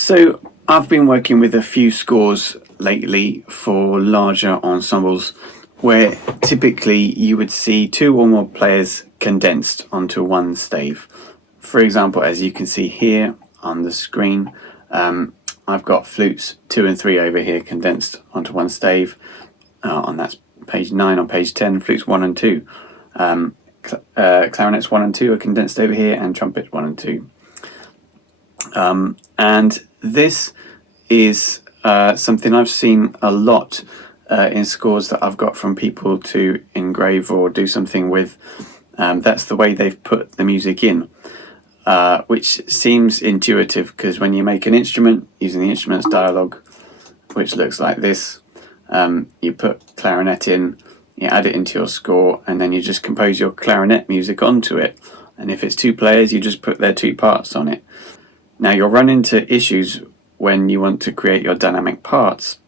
So I've been working with a few scores lately for larger ensembles where typically you would see two or more players condensed onto one stave. For example, as you can see here on the screen, I've got flutes 2 and 3 over here condensed onto one stave. On that's page 9. On page 10, flutes 1 and 2. Clarinets 1 and 2 are condensed over here, and trumpets 1 and 2. And this is something I've seen a lot in scores that I've got from people to engrave or do something with. That's the way they've put the music in, which seems intuitive because when you make an instrument using the instruments dialog, which looks like this, you put clarinet in, you add it into your score, and then you just compose your clarinet music onto it. And if it's two players, you just put their two parts on it. Now you'll run into issues when you want to create your dynamic parts,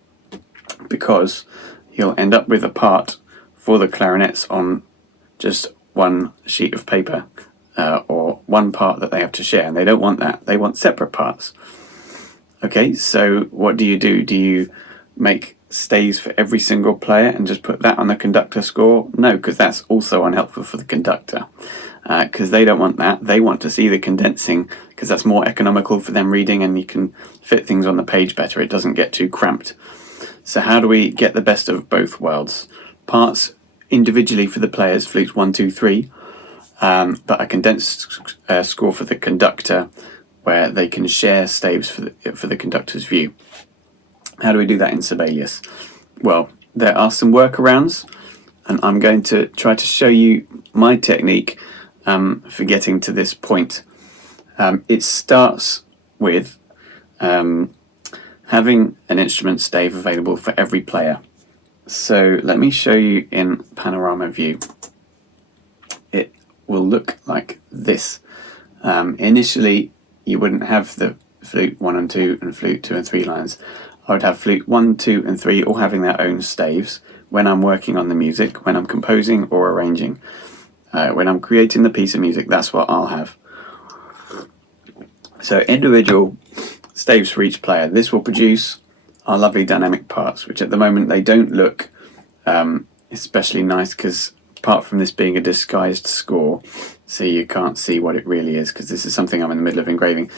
because you'll end up with a part for the clarinets on just one sheet of paper, or one part that they have to share, and they don't want that. They want separate parts. Okay, so what do? Do you make staves for every single player and just put that on the conductor score? No, because that's also unhelpful for the conductor, because they don't want that. They want to see the condensing, because that's more economical for them reading, and you can fit things on the page better. It doesn't get too cramped. So how do we get the best of both worlds? Parts individually for the players, flutes 1, 2, 3, but a condensed score for the conductor, where they can share staves for the conductor's view. How do we do that in Sibelius? Well, there are some workarounds, and I'm going to try to show you my technique for getting to this point. It starts with having an instrument stave available for every player. So let me show you in panorama view. It will look like this. Initially, you wouldn't have the flute 1 and 2 and flute 2 and 3 lines. I would have flute 1, 2 and 3 all having their own staves when I'm working on the music, when I'm composing or arranging. When I'm creating the piece of music, that's what I'll have. So individual staves for each player. This will produce our lovely dynamic parts, which at the moment they don't look especially nice, because apart from this being a disguised score, so you can't see what it really is, because this is something I'm in the middle of engraving.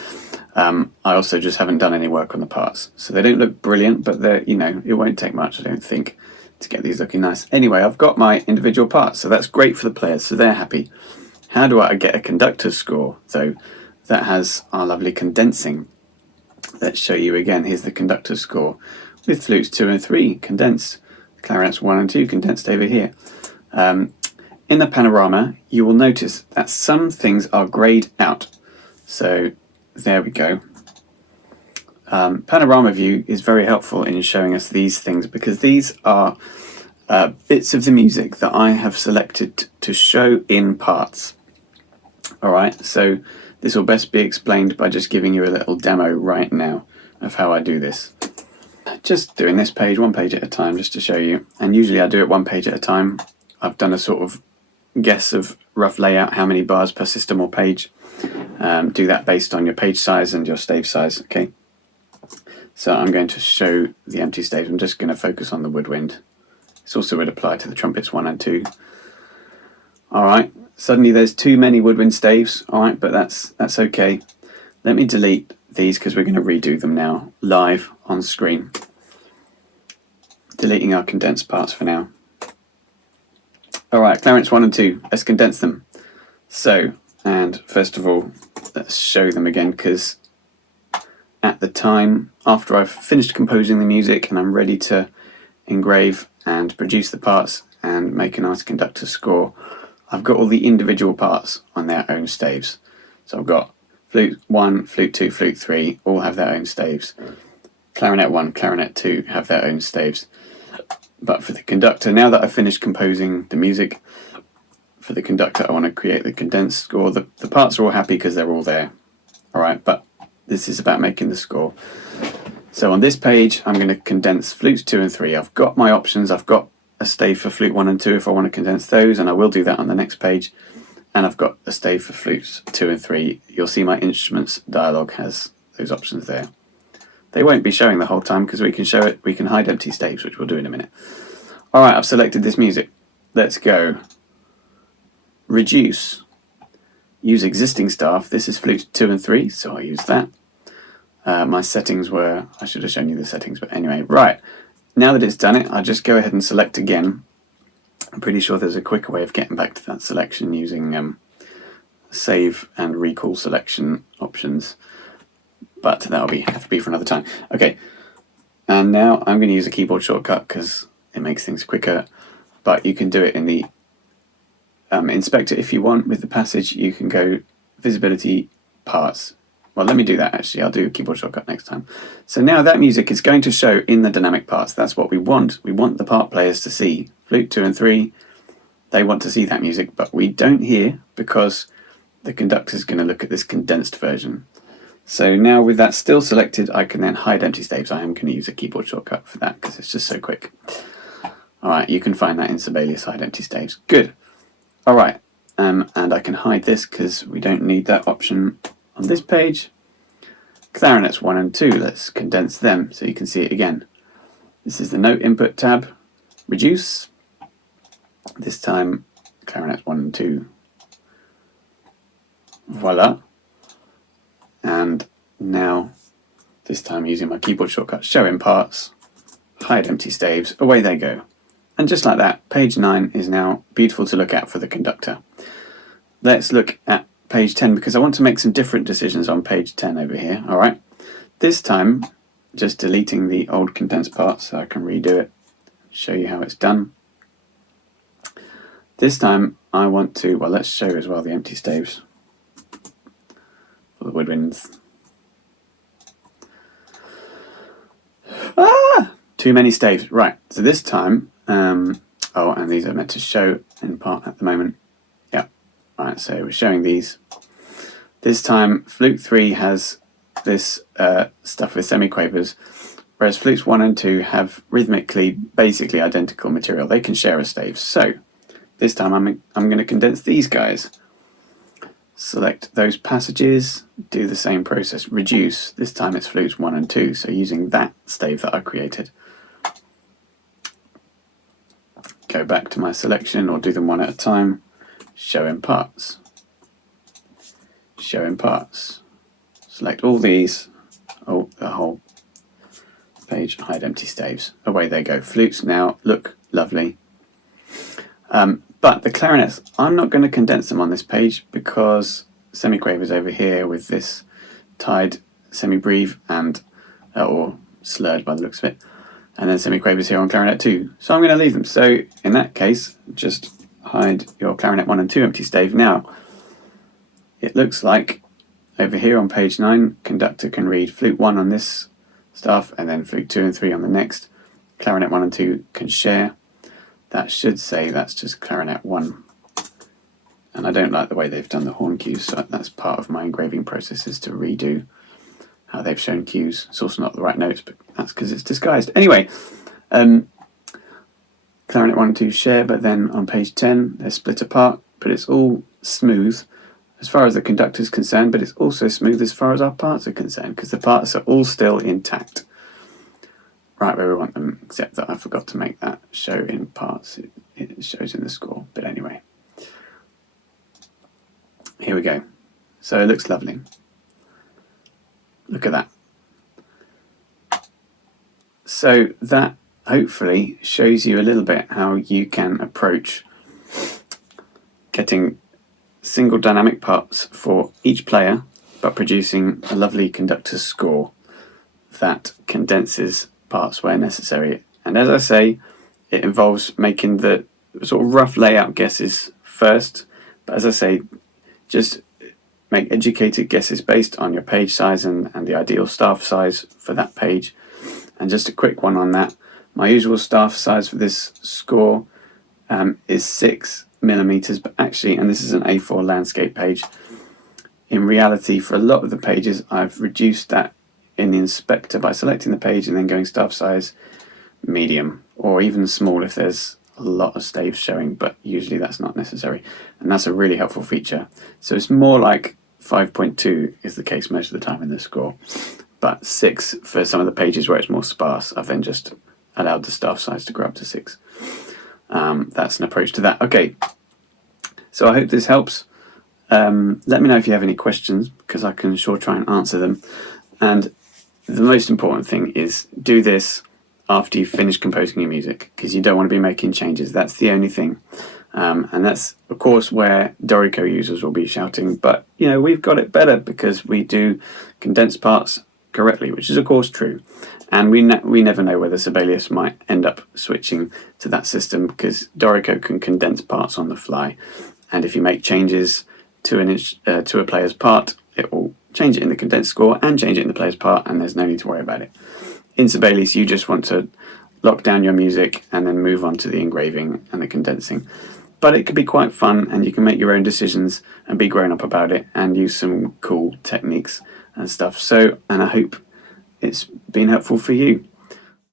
I also just haven't done any work on the parts, so they don't look brilliant, but they're, it won't take much, I don't think, to get these looking nice. Anyway, I've got my individual parts, so that's great for the players, so they're happy. How do I get a conductor score, though, that has our lovely condensing? Let's show you again. Here's the conductor score with flutes 2 and 3 condensed, clarinets 1 and 2 condensed over here. In the panorama, you will notice that some things are grayed out. So there we go. Panorama view is very helpful in showing us these things, because these are bits of the music that I have selected to show in parts. Alright, so this will best be explained by just giving you a little demo right now of how I do this. Just doing this page, one page at a time, just to show you. And usually I do it one page at a time. I've done a sort of guess of rough layout, how many bars per system or page. Do that based on your page size and your stave size, okay? So I'm going to show the empty staves. I'm just going to focus on the woodwind. This also would apply to the trumpets 1 and 2. Alright, suddenly there's too many woodwind staves, alright, but that's okay. Let me delete these, because we're going to redo them now, live on screen. Deleting our condensed parts for now. Alright, clarinets 1 and 2, let's condense them. So, and first of all, let's show them again, because at the time, after I've finished composing the music and I'm ready to engrave and produce the parts and make a nice conductor score, I've got all the individual parts on their own staves. So I've got flute 1, flute 2, flute 3, all have their own staves. Clarinet 1, clarinet 2 have their own staves. But for the conductor, now that I've finished composing the music, for the conductor I want to create the condensed score. The parts are all happy because they're all there. Alright, but this is about making the score. So on this page I'm going to condense flutes 2 and 3. I've got my options. I've got a stave for flute 1 and 2 if I want to condense those, and I will do that on the next page. And I've got a stave for flutes 2 and 3. You'll see my instruments dialog has those options there. They won't be showing the whole time because we can show it. We can hide empty staves, which we'll do in a minute. All right, I've selected this music. Let's go. Reduce. Use existing staff. This is flute 2 and 3, so I'll use that. My settings were, I should have shown you the settings, but anyway, right. Now that it's done it, I'll just go ahead and select again. I'm pretty sure there's a quicker way of getting back to that selection using save and recall selection options, but that'll have to be for another time. Okay, and now I'm going to use a keyboard shortcut because it makes things quicker, but you can do it in the inspector if you want. With the passage, you can go visibility parts. Well, let me do that actually. I'll do a keyboard shortcut next time. So now that music is going to show in the dynamic parts. That's what we want. We want the part players to see. Flute 2 and 3, they want to see that music, but we don't hear because the conductor is going to look at this condensed version. So now with that still selected, I can then hide empty staves. I am going to use a keyboard shortcut for that because it's just so quick. All right, you can find that in Sibelius, hide empty staves. Good. All right, and I can hide this because we don't need that option on this page. Clarinets 1 and 2, let's condense them so you can see it again. This is the note input tab. Reduce. This time, clarinets 1 and 2. Voila. And now, this time using my keyboard shortcut, show in parts, hide empty staves, away they go. And just like that, page 9 is now beautiful to look at for the conductor. Let's look at page 10 because I want to make some different decisions on page 10 over here. All right. This time, just deleting the old condensed part so I can redo it, show you how it's done. This time I want to, well, let's show as well the empty staves for the woodwinds. Too many staves. Right, so this time, oh, and these are meant to show in part at the moment. Yeah, right, so we're showing these. This time, flute 3 has this stuff with semiquavers, whereas flutes 1 and 2 have rhythmically basically identical material. They can share a stave. So this time I'm going to condense these guys. Select those passages, do the same process, reduce. This time it's flutes 1 and 2, so using that stave that I created. Go back to my selection or do them one at a time. Show in parts. Show in parts. Select all these, oh, the whole page, hide empty staves. Away they go. Flutes now look lovely. But the clarinets, I'm not going to condense them on this page because semiquavers over here with this tied semi-breve and or slurred by the looks of it, and then semiquavers here on clarinet 2. So I'm going to leave them. So in that case, just hide your clarinet 1 and 2 empty stave. Now, it looks like over here on page 9, conductor can read flute 1 on this stuff and then flute 2 and 3 on the next. Clarinet 1 and 2 can share. That should say that's just clarinet 1. And I don't like the way they've done the horn cues, so that's part of my engraving process is to redo how they've shown cues. It's also not the right notes, but that's because it's disguised. Anyway, clarinet 1 and 2 share, but then on page 10 they're split apart, but it's all smooth as far as the conductor is concerned, but it's also smooth as far as our parts are concerned because the parts are all still intact. Right where we want them, except that I forgot to make that show in parts. It shows in the score, but anyway. Here we go. So it looks lovely. Look at that. So that hopefully shows you a little bit how you can approach getting single dynamic parts for each player, but producing a lovely conductor score that condenses parts where necessary. And as I say, it involves making the sort of rough layout guesses first, but as I say, just make educated guesses based on your page size and the ideal staff size for that page. And just a quick one on that, my usual staff size for this score is 6mm, but actually, and this is an A4 landscape page, in reality for a lot of the pages I've reduced that in the inspector by selecting the page and then going staff size medium or even small if there's a lot of staves showing, but usually that's not necessary, and that's a really helpful feature. So it's more like 5.2 is the case most of the time in the score, but 6 for some of the pages where it's more sparse. I've then just allowed the staff size to grow up to 6. That's an approach to that. Okay, so I hope this helps. Let me know if you have any questions, because I can sure try and answer them. And the most important thing is do this after you've finished composing your music, because you don't want to be making changes. That's the only thing. And that's, of course, where Dorico users will be shouting, but, you know, we've got it better because we do condense parts correctly, which is, of course, true. And we never know whether Sibelius might end up switching to that system, because Dorico can condense parts on the fly. And if you make changes to a player's part, it will change it in the condensed score and change it in the player's part, and there's no need to worry about it. In Sibelius, you just want to lock down your music and then move on to the engraving and the condensing. But it could be quite fun, and you can make your own decisions and be grown up about it and use some cool techniques and stuff. So, and I hope it's been helpful for you.